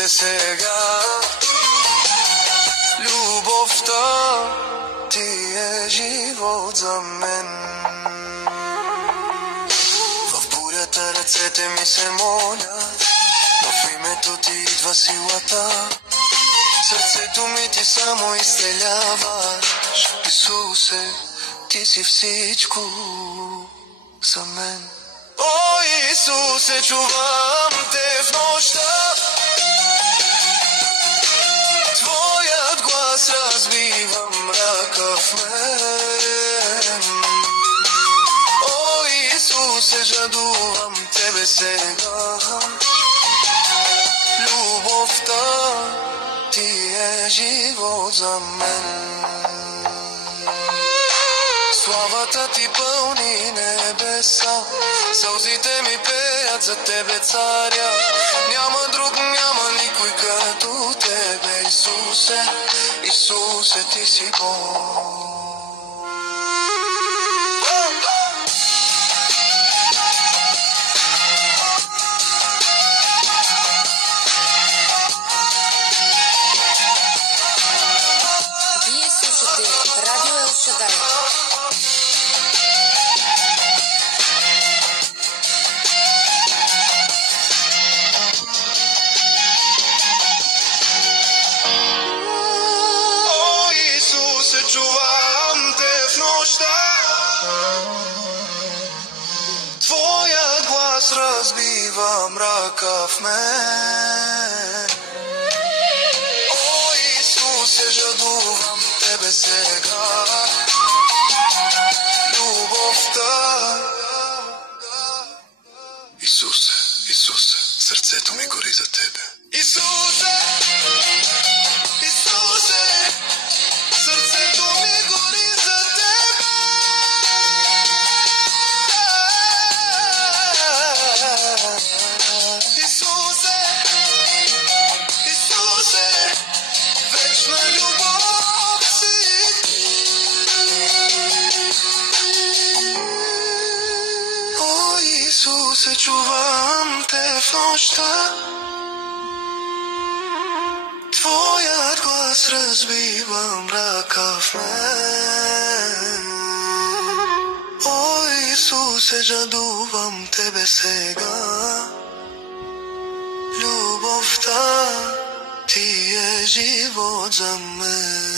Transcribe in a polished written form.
тебе сега. Любовта ти е живот за мен. В бурята ръцете ми се молят, но в името ти идва силата. Сърцето ми ти само изцеляваш. Исусе, ти си всичко за мен. О, Исусе, чувам те в нощта. Твоят глас разбива мрака в мен. О, Исусе, жадувам тебе сега. Любовта ти е живот за мен. Славата ти пълни небеса, сълзите ми пеят за тебе, царя. Няма друг, няма никой като тебе, Исусе, Исусе, ти си Бог. Вие слушате Радио Ел Шадай. Чувам те в нощта. Твоят глас разбива мрака в мен. О, Исусе, жадувам тебе сега. Любовта. Исусе, Исусе, сърцето ми гори за тебе. Исусе, Исусе, сърцето ми гори за тебе. Исусе, Исусе, вечна любов си ти. О, Исусе, чувам те в нощта. Твоят глас разбива мрака в мен. О, Исусе, жадувам тебе сега. Любовта ти е живот за мен.